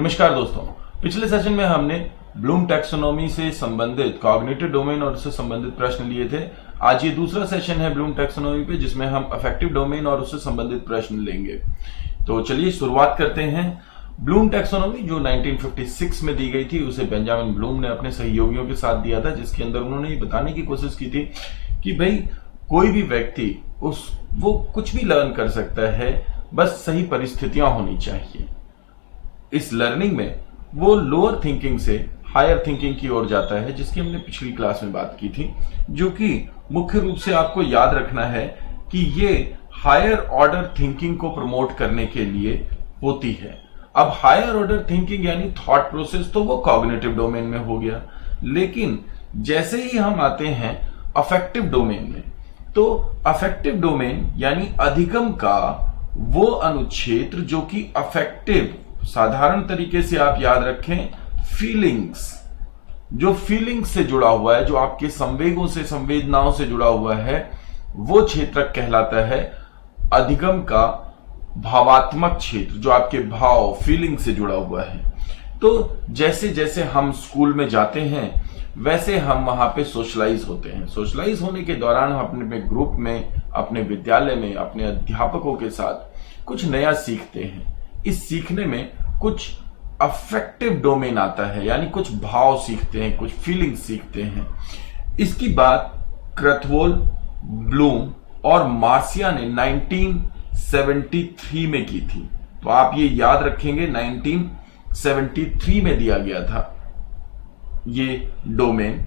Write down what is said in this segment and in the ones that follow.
नमस्कार दोस्तों, पिछले सेशन में हमने ब्लूम टैक्सोनॉमी से संबंधित कॉग्निटिव डोमेन और उससे संबंधित प्रश्न लिए थे। आज ये दूसरा सेशन है ब्लूम टैक्सोनॉमी पे, जिसमें हम अफेक्टिव डोमेन और उससे संबंधित प्रश्न लेंगे। तो चलिए शुरुआत करते हैं। ब्लूम टैक्सोनॉमी जो 1956 में दी गई थी, उसे बेंजामिन ब्लूम ने अपने सहयोगियों के साथ दिया था, जिसके अंदर उन्होंने ये बताने की कोशिश की थी कि भाई कोई भी व्यक्ति वो कुछ भी लर्न कर सकता है, बस सही परिस्थितियां होनी चाहिए। इस लर्निंग में वो लोअर थिंकिंग से हायर थिंकिंग की ओर जाता है, जिसकी हमने पिछली क्लास में बात की थी, जो कि मुख्य रूप से आपको याद रखना है कि ये हायर ऑर्डर थिंकिंग को प्रमोट करने के लिए होती है। अब हायर ऑर्डर थिंकिंग यानी थॉट प्रोसेस तो वो कॉग्निटिव डोमेन में हो गया, लेकिन जैसे ही हम आते हैं अफेक्टिव डोमेन में, तो अफेक्टिव डोमेन यानी अधिगम का वो अनुक्षेत्र जो कि अफेक्टिव, साधारण तरीके से आप याद रखें फीलिंग्स, जो फीलिंग्स से जुड़ा हुआ है, जो आपके संवेगों से संवेदनाओं से जुड़ा हुआ है, वो क्षेत्र कहलाता है अधिगम का भावात्मक क्षेत्र, जो आपके भाव फीलिंग से जुड़ा हुआ है। तो जैसे जैसे हम स्कूल में जाते हैं वैसे हम वहां पे सोशलाइज होते हैं। सोशलाइज होने के दौरान हम अपने ग्रुप में, अपने विद्यालय में, अपने अध्यापकों के साथ कुछ नया सीखते हैं। इस सीखने में कुछ अफेक्टिव डोमेन आता है, यानी कुछ भाव सीखते हैं, कुछ फीलिंग सीखते हैं। इसकी बात क्रथवोल, ब्लूम और मार्सिया ने 1973 में की थी। तो आप ये याद रखेंगे 1973 में दिया गया था ये डोमेन,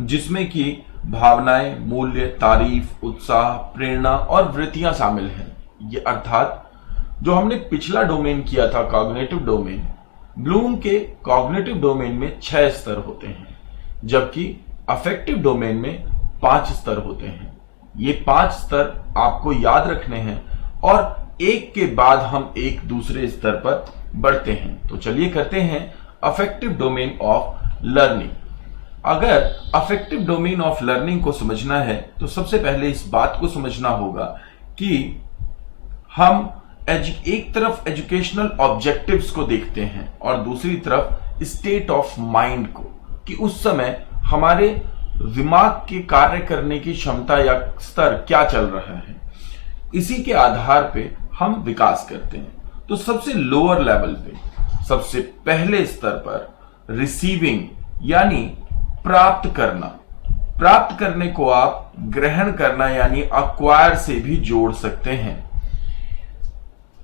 जिसमें कि भावनाएं, मूल्य, तारीफ, उत्साह, प्रेरणा और वृत्तियां शामिल हैं। ये अर्थात जो हमने पिछला डोमेन किया था कॉग्निटिव डोमेन, ब्लूम के कॉग्निटिव डोमेन में 6 स्तर होते हैं, जबकि अफेक्टिव डोमेन में 5 स्तर होते हैं। ये 5 स्तर आपको याद रखने हैं और एक के बाद हम एक दूसरे स्तर पर बढ़ते हैं। तो चलिए करते हैं अफेक्टिव डोमेन ऑफ लर्निंग। अगर अफेक्टिव डोमेन ऑफ लर्निंग को समझना है तो सबसे पहले इस बात को समझना होगा कि हम एक तरफ एजुकेशनल ऑब्जेक्टिव्स को देखते हैं और दूसरी तरफ स्टेट ऑफ माइंड को, कि उस समय हमारे दिमाग के कार्य करने की क्षमता या स्तर क्या चल रहा है। इसी के आधार पे हम विकास करते हैं। तो सबसे लोअर लेवल पे, सबसे पहले स्तर पर रिसीविंग यानी प्राप्त करना, प्राप्त करने को आप ग्रहण करना यानी अक्वायर से भी जोड़ सकते हैं।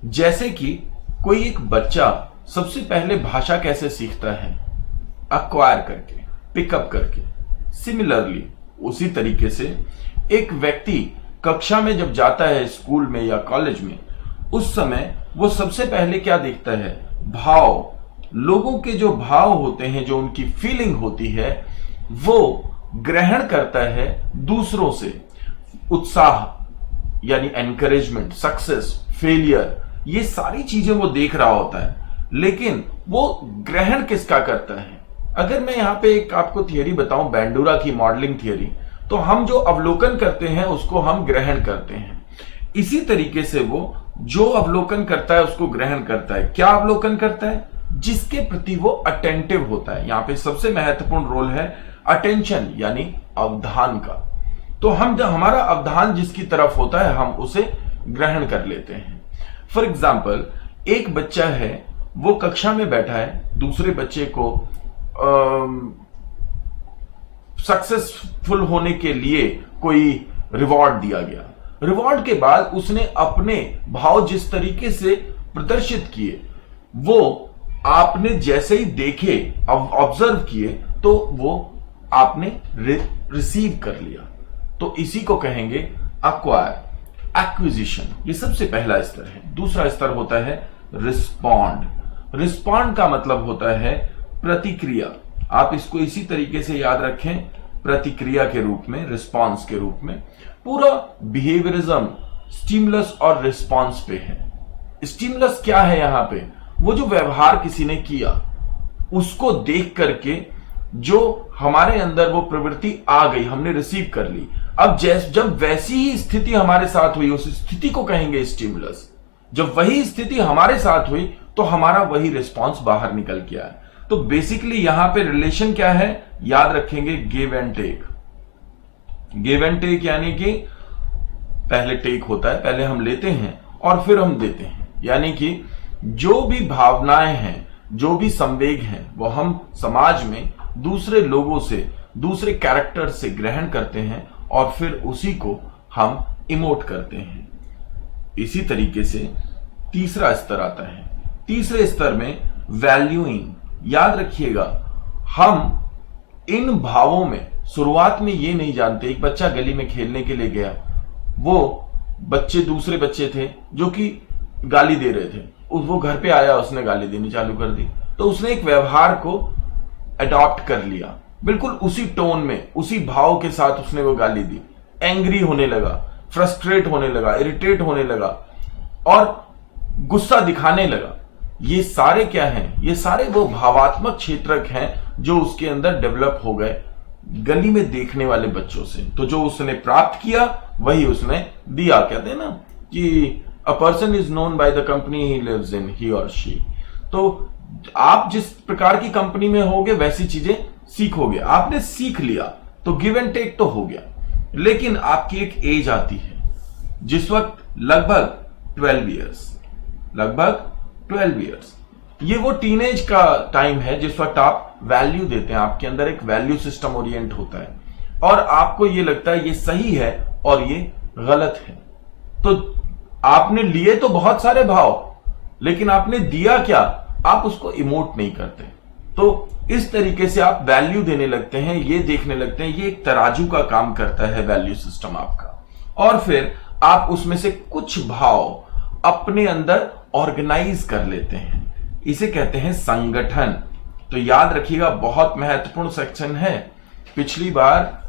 जैसे कि कोई एक बच्चा सबसे पहले भाषा कैसे सीखता है, अक्वायर करके, पिकअप करके। सिमिलरली उसी तरीके से एक व्यक्ति कक्षा में जब जाता है, स्कूल में या कॉलेज में, उस समय वो सबसे पहले क्या देखता है, भाव, लोगों के जो भाव होते हैं, जो उनकी फीलिंग होती है, वो ग्रहण करता है दूसरों से। उत्साह यानी एनकरेजमेंट, सक्सेस, फेलियर, ये सारी चीजें वो देख रहा होता है, लेकिन वो ग्रहण किसका करता है। अगर मैं यहां पे एक आपको थियरी बताऊं, बैंडूरा की मॉडलिंग थियरी, तो हम जो अवलोकन करते हैं उसको हम ग्रहण करते हैं। इसी तरीके से वो जो अवलोकन करता है उसको ग्रहण करता है। क्या अवलोकन करता है? जिसके प्रति वो अटेंटिव होता है। यहां पे सबसे महत्वपूर्ण रोल है अटेंशन यानी अवधान का। तो हम जब हमारा अवधान जिसकी तरफ होता है, हम उसे ग्रहण कर लेते हैं। फॉर एग्जाम्पल, एक बच्चा है, वो कक्षा में बैठा है, दूसरे बच्चे को सक्सेसफुल होने के लिए कोई रिवॉर्ड दिया गया। रिवॉर्ड के बाद उसने अपने भाव जिस तरीके से प्रदर्शित किए, वो आपने जैसे ही देखे, ऑब्जर्व किए, तो वो आपने रिसीव कर लिया। तो इसी को कहेंगे एक्वायर, एक्विजिशन। ये सबसे पहला स्तर है। दूसरा स्तर होता है रिस्पॉन्ड। रिस्पॉन्ड का मतलब होता है प्रतिक्रिया। आप इसको इसी तरीके से याद रखें, प्रतिक्रिया के रूप में, रिस्पॉन्स के रूप में। पूरा बिहेवियरिज्म स्टिमुलस और रिस्पॉन्स पे है। स्टिमुलस क्या है? यहां पे वो जो व्यवहार किसी ने किया, उसको देख करके जो हमारे अंदर वो प्रवृत्ति आ गई, हमने रिसीव कर ली। अब जब वैसी ही स्थिति हमारे साथ हुई, उस स्थिति को कहेंगे स्टिमुलस। जब वही स्थिति हमारे साथ हुई तो हमारा वही रिस्पॉन्स बाहर निकल के आया। तो बेसिकली यहां पे रिलेशन क्या है, याद रखेंगे, give and take. Give and take यानी कि पहले टेक होता है, पहले हम लेते हैं और फिर हम देते हैं। यानी कि जो भी भावनाएं हैं, जो भी संवेग हैं, वो हम समाज में दूसरे लोगों से, दूसरे कैरेक्टर से ग्रहण करते हैं और फिर उसी को हम इमोट करते हैं। इसी तरीके से तीसरा स्तर आता है। तीसरे स्तर में वैल्यूइंग। याद रखिएगा, हम इन भावों में शुरुआत में ये नहीं जानते। एक बच्चा गली में खेलने के लिए गया, वो बच्चे दूसरे बच्चे थे जो कि गाली दे रहे थे, वो घर पे आया, उसने गाली देनी चालू कर दी, तो उसने एक व्यवहार को अडॉप्ट कर लिया, बिल्कुल उसी टोन में, उसी भाव के साथ उसने वो गाली दी। एंग्री होने लगा, फ्रस्ट्रेट होने लगा, इरिटेट होने लगा और गुस्सा दिखाने लगा। ये सारे क्या हैं? ये सारे वो भावात्मक क्षेत्रक हैं जो उसके अंदर डेवलप हो गए गली में देखने वाले बच्चों से। तो जो उसने प्राप्त किया वही उसने दिया। कहते हैं ना कि a person is known by the company he lives in, he और शी। तो आप जिस प्रकार की कंपनी में होगे वैसी चीजें सीखोगे। आपने सीख लिया तो गिव एंड टेक तो हो गया, लेकिन आपकी एक एज आती है जिस वक्त लगभग 12 इयर्स, लगभग 12 इयर्स, ये वो टीनेज का टाइम है जिस वक्त आप वैल्यू देते हैं। आपके अंदर एक वैल्यू सिस्टम ओरिएंट होता है और आपको ये लगता है ये सही है और ये गलत है। तो आपने लिए तो बहुत सारे भाव, लेकिन आपने दिया क्या? आप उसको इमोट नहीं करते। तो इस तरीके से आप वैल्यू देने लगते हैं, ये देखने लगते हैं, ये एक तराजू का काम करता है वैल्यू सिस्टम आपका। और फिर आप उसमें से कुछ भाव अपने अंदर ऑर्गेनाइज कर लेते हैं, इसे कहते हैं संगठन। तो याद रखिएगा, बहुत महत्वपूर्ण सेक्शन है। पिछली बार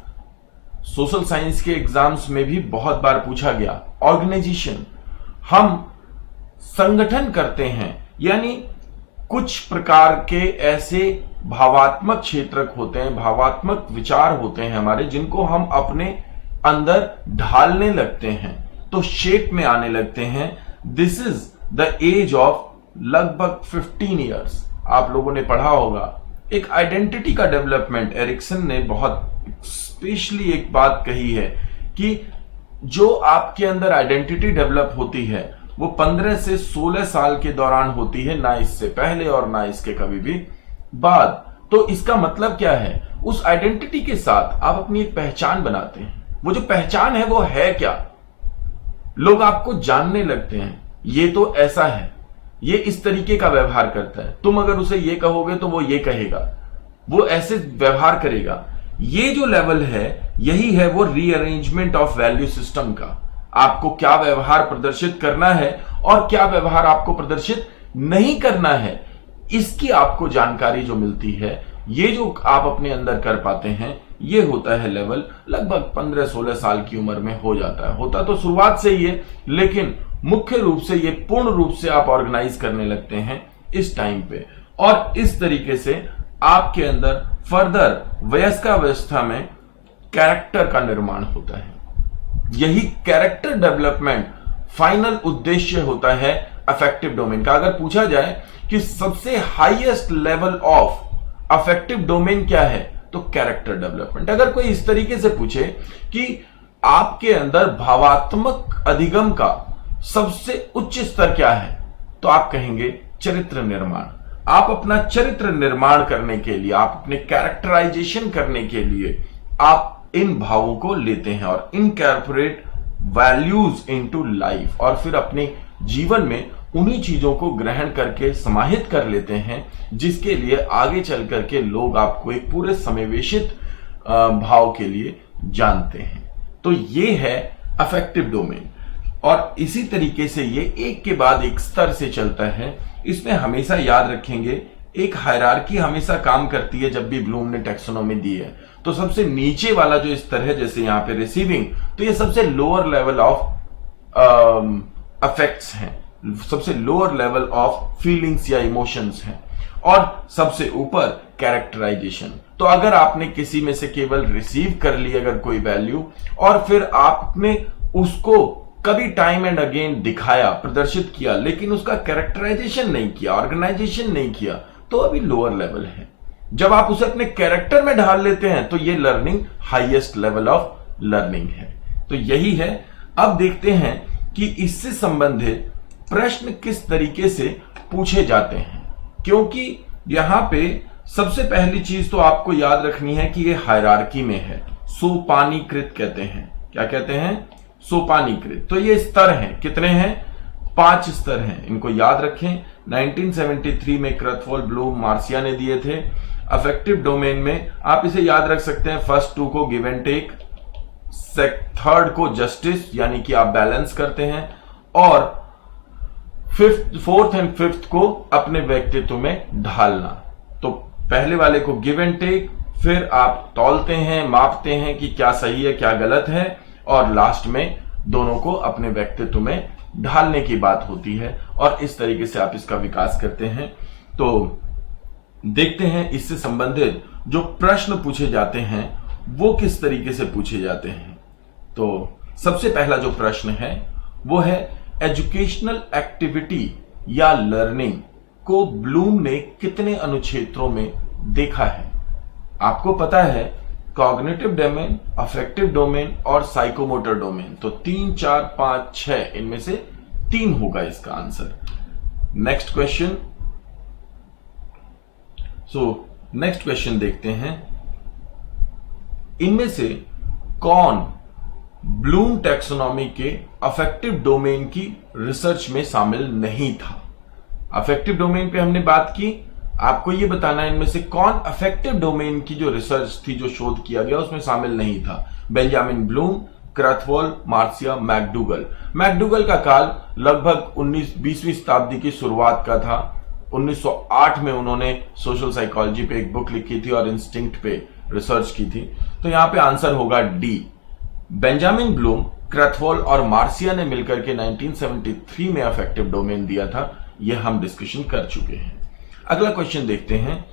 सोशल साइंस के एग्जाम्स में भी बहुत बार पूछा गया। ऑर्गेनाइजेशन, हम संगठन करते हैं, यानी कुछ प्रकार के ऐसे भावात्मक क्षेत्रक होते हैं, भावात्मक विचार होते हैं हमारे, जिनको हम अपने अंदर ढालने लगते हैं, तो शेप में आने लगते हैं। This is the age of लगभग 15 इयर्स। आप लोगों ने पढ़ा होगा एक आइडेंटिटी का डेवलपमेंट। एरिक्सन ने बहुत स्पेशली एक बात कही है कि जो आपके अंदर आइडेंटिटी डेवलप होती है वो 15 से 16 साल के दौरान होती है, ना इससे पहले और ना इसके कभी भी बाद। तो इसका मतलब क्या है? उस आइडेंटिटी के साथ आप अपनी एक पहचान बनाते हैं। वो जो पहचान है वो है क्या? लोग आपको जानने लगते हैं, ये तो ऐसा है, ये इस तरीके का व्यवहार करता है। तुम अगर उसे ये कहोगे तो वो ये कहेगा, वो ऐसे व्यवहार करेगा। ये जो लेवल है, यही है वो रीअरेंजमेंट ऑफ वैल्यू सिस्टम का। आपको क्या व्यवहार प्रदर्शित करना है और क्या व्यवहार आपको प्रदर्शित नहीं करना है, इसकी आपको जानकारी जो मिलती है, ये जो आप अपने अंदर कर पाते हैं, ये होता है लेवल लगभग 15-16 साल की उम्र में हो जाता है। होता तो शुरुआत से ही है, लेकिन मुख्य रूप से ये पूर्ण रूप से आप ऑर्गेनाइज करने लगते हैं इस टाइम पे। और इस तरीके से आपके अंदर फर्दर वयस्कावस्था में कैरेक्टर का निर्माण होता है। यही कैरेक्टर डेवलपमेंट फाइनल उद्देश्य होता है अफेक्टिव डोमेन का। अगर पूछा जाए कि सबसे highest level of affective domain क्या है, तो कैरेक्टर डेवलपमेंट। अगर कोई इस तरीके से पूछे कि आपके अंदर भावात्मक अधिगम का सबसे उच्च स्तर क्या है, तो आप कहेंगे चरित्र निर्माण। आप अपना चरित्र निर्माण करने के लिए, आप अपने कैरेक्टराइजेशन करने के लिए आप इन भावों को लेते हैं और इनकॉर्पोरेट वैल्यूज इनटू लाइफ, और फिर अपने जीवन में उन्हीं चीजों को ग्रहण करके समाहित कर लेते हैं, जिसके लिए आगे चल करके लोग आपको एक पूरे समावेशित भाव के लिए जानते हैं। तो ये है अफेक्टिव डोमेन। और इसी तरीके से ये एक के बाद एक स्तर से चलता है। इसमें हमेशा याद रखेंगे, एक हायरार्की हमेशा काम करती है। जब भी ब्लूम ने टैक्सोनॉमी दी है, तो सबसे नीचे वाला जो स्तर है, जैसे यहां पे रिसीविंग, तो ये सबसे लोअर लेवल ऑफ अफेक्ट्स हैं, सबसे लोअर लेवल ऑफ फीलिंग्स या इमोशंस हैं, और सबसे ऊपर कैरेक्टराइजेशन। तो अगर आपने किसी में से केवल रिसीव कर ली अगर कोई वैल्यू, और फिर आपने उसको कभी टाइम एंड अगेन दिखाया, प्रदर्शित किया, लेकिन उसका कैरेक्टराइजेशन नहीं किया, ऑर्गेनाइजेशन नहीं किया, तो अभी लोअर लेवल है। जब आप उसे अपने कैरेक्टर में ढाल लेते हैं तो ये learning highest level of learning है। तो यही है। अब देखते हैं कि इससे संबंधित प्रश्न किस तरीके से पूछे जाते हैं, क्योंकि यहां पे सबसे पहली चीज तो आपको याद रखनी है कि ये हायरार्की में है, सोपानीकृत कहते हैं। क्या कहते हैं? सोपानीकृत। तो ये स्तर हैं, कितने हैं? 5 स्तर हैं, इनको याद रखें। 1973 में क्रथवोल, ब्लूम, मार्सिया ने दिए थे। अफेक्टिव डोमेन में आप इसे याद रख सकते हैं, फर्स्ट 2 को गिव एंड टेक, थर्ड को जस्टिस यानी कि आप बैलेंस करते हैं, और फोर्थ एंड फिफ्थ को अपने व्यक्तित्व में ढालना। तो पहले वाले को गिव एंड टेक, फिर आप तौलते हैं, मापते हैं कि क्या सही है क्या गलत है, और लास्ट में दोनों को अपने व्यक्तित्व में ढालने की बात होती है, और इस तरीके से आप इसका विकास करते हैं। तो देखते हैं इससे संबंधित जो प्रश्न पूछे जाते हैं वो किस तरीके से पूछे जाते हैं। तो सबसे पहला जो प्रश्न है वो है, एजुकेशनल एक्टिविटी या लर्निंग को ब्लूम ने कितने अनुक्षेत्रों में देखा है? आपको पता है कॉग्निटिव डोमेन, अफेक्टिव डोमेन और साइकोमोटर डोमेन। तो 3, 4, 5, 6 इनमें से 3 होगा इसका answer. Next question. Next question देखते हैं, इनमें से कौन ब्लूम टैक्सोनॉमी के अफेक्टिव डोमेन की रिसर्च में शामिल नहीं था? अफेक्टिव डोमेन पे हमने बात की, आपको यह बताना है इनमें से कौन अफेक्टिव डोमेन की जो रिसर्च थी, जो शोध किया गया, उसमें शामिल नहीं था। Benjamin Bloom, Krathwohl, Marcia, McDougall. McDougall का काल लगभग 20वीं शताब्दी की शुरुआत का था। 1908 में उन्होंने सोशल साइकोलॉजी पे एक बुक लिखी थी और इंस्टिंक्ट पे रिसर्च की थी। तो यहां पे आंसर होगा डी। बेंजामिन ब्लूम, क्रथवोल और मार्सिया ने मिलकर के 1973 में अफेक्टिव डोमेन दिया था। यह हम डिस्कशन कर चुके हैं। अगला क्वेश्चन देखते हैं,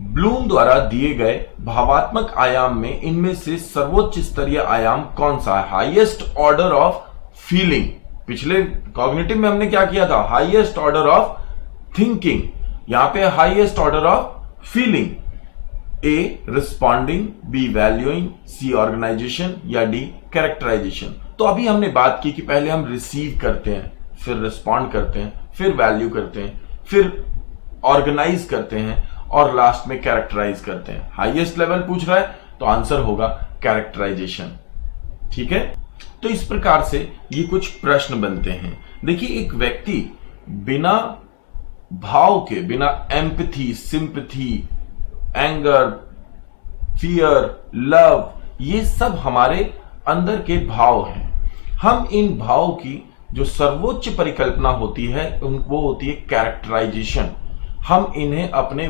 ब्लूम द्वारा दिए गए भावात्मक आयाम में इनमें से सर्वोच्च स्तरीय आयाम कौन सा है? Highest order of feeling. पिछले कॉग्निटिव में हमने क्या किया था? Highest order of thinking. यहां पे highest order of feeling. A responding, B valuing, C organisation या डी कैरेक्टराइजेशन। तो अभी हमने बात की कि पहले हम रिसीव करते हैं, फिर रिस्पॉन्ड करते हैं, फिर वैल्यू करते हैं, फिर ऑर्गेनाइज करते हैं और लास्ट में कैरेक्टराइज करते हैं। हाईएस्ट लेवल पूछ रहा है तो आंसर होगा कैरेक्टराइजेशन। ठीक है, तो इस प्रकार से ये कुछ प्रश्न बनते हैं। देखिए, एक व्यक्ति बिना भाव के, बिना empathy, sympathy, anger, fear, love, ये सब हमारे अंदर के भाव हैं। हम इन भाव की जो सर्वोच्च परिकल्पना होती है वो होती है कैरेक्टराइजेशन। हम इन्हें अपने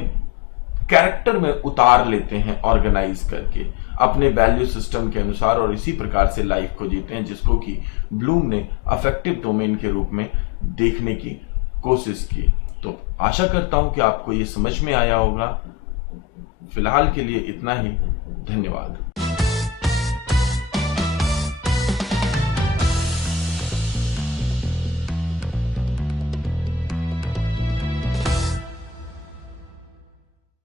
कैरेक्टर में उतार लेते हैं ऑर्गेनाइज करके अपने वैल्यू सिस्टम के अनुसार, और इसी प्रकार से लाइफ को जीते हैं, जिसको कि ब्लूम ने अफेक्टिव डोमेन के रूप में देखने की कोशिश की। तो आशा करता हूं कि आपको ये समझ में आया होगा। फिलहाल के लिए इतना ही। धन्यवाद।